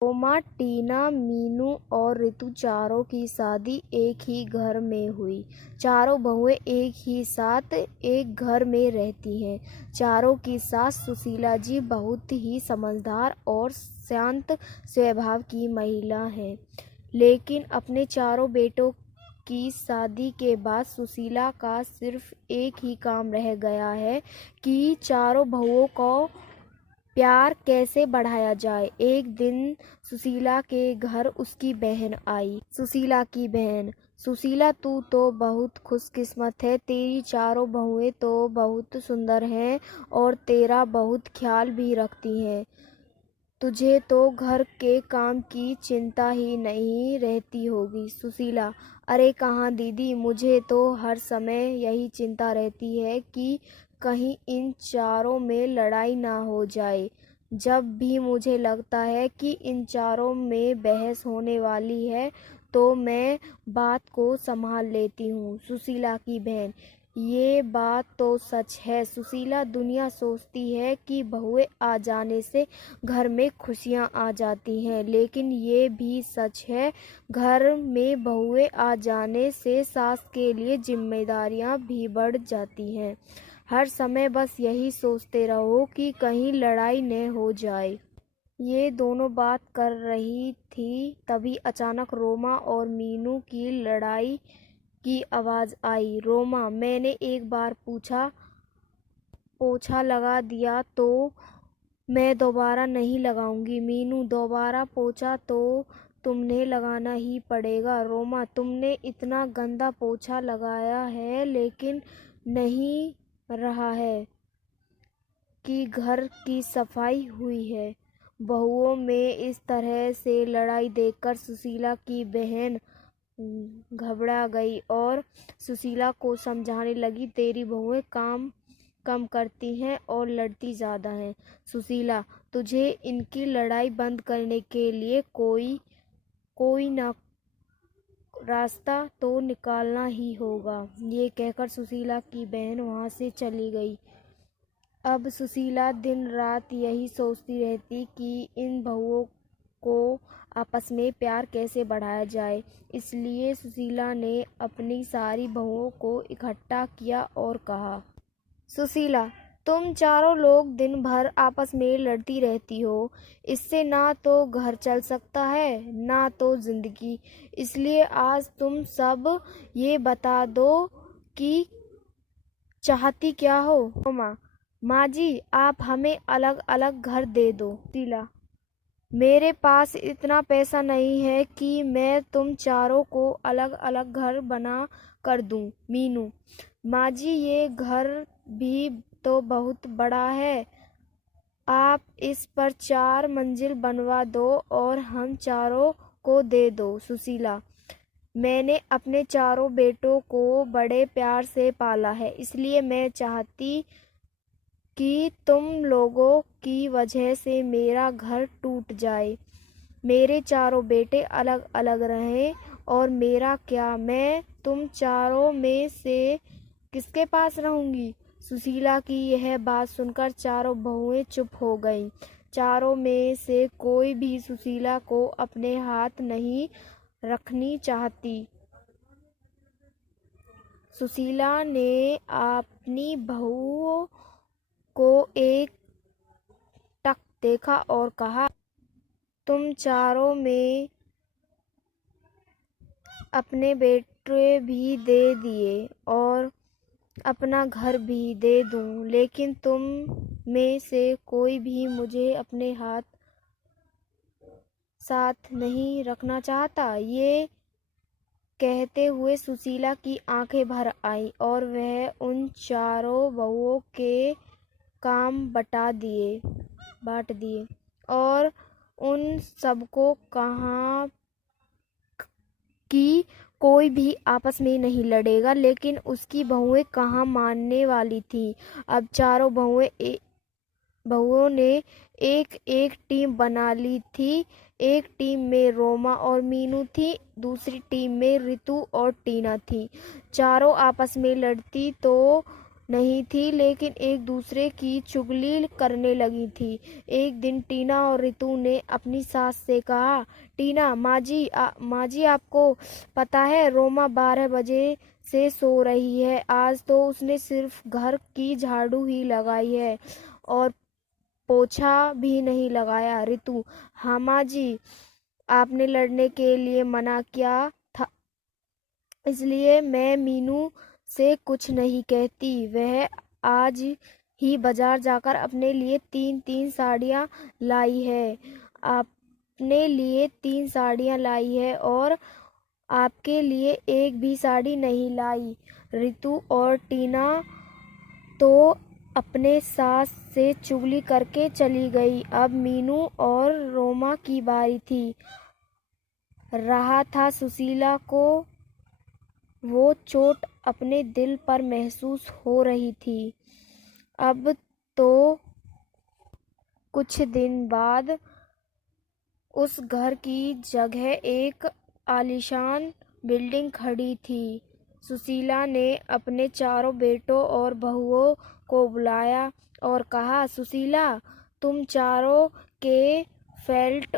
रोमा, टीना, मीनू और रितु चारों की शादी एक ही घर में हुई। चारों बहुएं एक ही साथ एक घर में रहती हैं। चारों की सास सुशीला जी बहुत ही समझदार और शांत स्वभाव की महिला हैं। लेकिन अपने चारों बेटों की शादी के बाद सुशीला का सिर्फ एक ही काम रह गया है कि चारों बहुओं को प्यार कैसे बढ़ाया जाए। एक दिन सुशीला के घर उसकी बहन आई। सुशीला की बहन: सुशीला, तू तो बहुत खुशकिस्मत है। तेरी चारों बहुएं तो बहुत सुंदर हैं और तेरा बहुत ख्याल भी रखती हैं। तुझे तो घर के काम की चिंता ही नहीं रहती होगी। सुशीला: अरे कहाँ दीदी, मुझे तो हर समय यही चिंता रहती है कि कहीं इन चारों में लड़ाई ना हो जाए। जब भी मुझे लगता है कि इन चारों में बहस होने वाली है तो मैं बात को संभाल लेती हूँ। सुशीला की बहन: ये बात तो सच है सुशीला। दुनिया सोचती है कि बहुएं आ जाने से घर में खुशियां आ जाती हैं, लेकिन ये भी सच है घर में बहुएं आ जाने से सास के लिए जिम्मेदारियां भी बढ़ जाती हैं। हर समय बस यही सोचते रहो कि कहीं लड़ाई न हो जाए। ये दोनों बात कर रही थी, तभी अचानक रोमा और मीनू की लड़ाई की आवाज आई। रोमा: मैंने एक बार पोछा लगा दिया तो मैं दोबारा नहीं लगाऊंगी। मीनू: दोबारा पोछा तो तुम्हें लगाना ही पड़ेगा। रोमा: तुमने इतना गंदा पोछा लगाया है लेकिन नहीं रहा है कि घर की सफाई हुई है। बहुओं में इस तरह से लड़ाई देखकर सुशीला की बहन घबरा गई और सुशीला को समझाने लगी, तेरी बहुएं काम कम करती हैं और लड़ती ज्यादा हैं। सुशीला: तुझे इनकी लड़ाई बंद करने के लिए कोई ना रास्ता तो निकालना ही होगा। ये कहकर सुशीला की बहन वहां से चली गई। अब सुशीला दिन रात यही सोचती रहती कि इन बहुओं को आपस में प्यार कैसे बढ़ाया जाए। इसलिए सुशीला ने अपनी सारी बहुओं को इकट्ठा किया और कहा, सुशीला, तुम चारों लोग दिन भर आपस में लड़ती रहती हो। इससे ना तो घर चल सकता है ना तो जिंदगी। इसलिए आज तुम सब ये बता दो कि चाहती क्या हो। रोमा: माँ जी, आप हमें अलग अलग घर दे दो। सुशीला: मेरे पास इतना पैसा नहीं है कि मैं तुम चारों को अलग अलग घर बना कर दूं। मीनू: माँ जी, ये घर भी तो बहुत बड़ा है। आप इस पर 4 मंजिल बनवा दो और हम चारों को दे दो। सुशीला: मैंने अपने चारों बेटों को बड़े प्यार से पाला है, इसलिए मैं चाहती कि तुम लोगों की वजह से मेरा घर टूट जाए। मेरे चारों बेटे अलग अलग रहें और मेरा क्या, मैं तुम चारों में से किसके पास रहूंगी। सुशीला की यह बात सुनकर चारों बहुएं चुप हो गईं। चारों में से कोई भी सुशीला को अपने हाथ नहीं रखनी चाहती। सुशीला ने अपनी बहुओं को एक टक देखा और कहा, तुम चारों में अपने बेटे भी दे दिए और अपना घर भी दे दूं, लेकिन तुम में से कोई भी मुझे अपने साथ नहीं रखना चाहता। ये कहते हुए सुशीला की आंखें भर आईं और वह उन चारों बहुओं के काम बांट दिए और उन सबको कहा कि कोई भी आपस में नहीं लड़ेगा, लेकिन उसकी बहुएं कहाँ मानने वाली थीं। अब चारों बहुओं ने एक एक टीम बना ली थी। एक टीम में रोमा और मीनू थी, दूसरी टीम में रितु और टीना थी। चारों आपस में लड़ती तो नहीं थी, लेकिन एक दूसरे की चुगली करने लगी थी। एक दिन टीना और रितु ने अपनी सास से कहा, टीना, माँ जी आपको पता है रोमा 12 बजे से सो रही है। आज तो उसने सिर्फ घर की झाड़ू ही लगाई है और पोछा भी नहीं लगाया। रितु, हाँ माँ जी, आपने लड़ने के लिए मना किया था, इसलिए मैं मीनू से कुछ नहीं कहती। वह आज ही बाजार जाकर अपने लिए 3-3 साड़ियाँ लाई है। अपने लिए 3 साड़ियाँ लाई है और आपके लिए एक भी साड़ी नहीं लाई। रितु और टीना तो अपने सास से चुगली करके चली गई। अब मीनू और रोमा की बारी थी। रहा था सुशीला को वो चोट अपने दिल पर महसूस हो रही थी। अब तो कुछ दिन बाद उस घर की जगह एक आलीशान बिल्डिंग खड़ी थी। सुशीला ने अपने चारों बेटों और बहुओं को बुलाया और कहा, सुशीला, तुम चारों के फेल्ट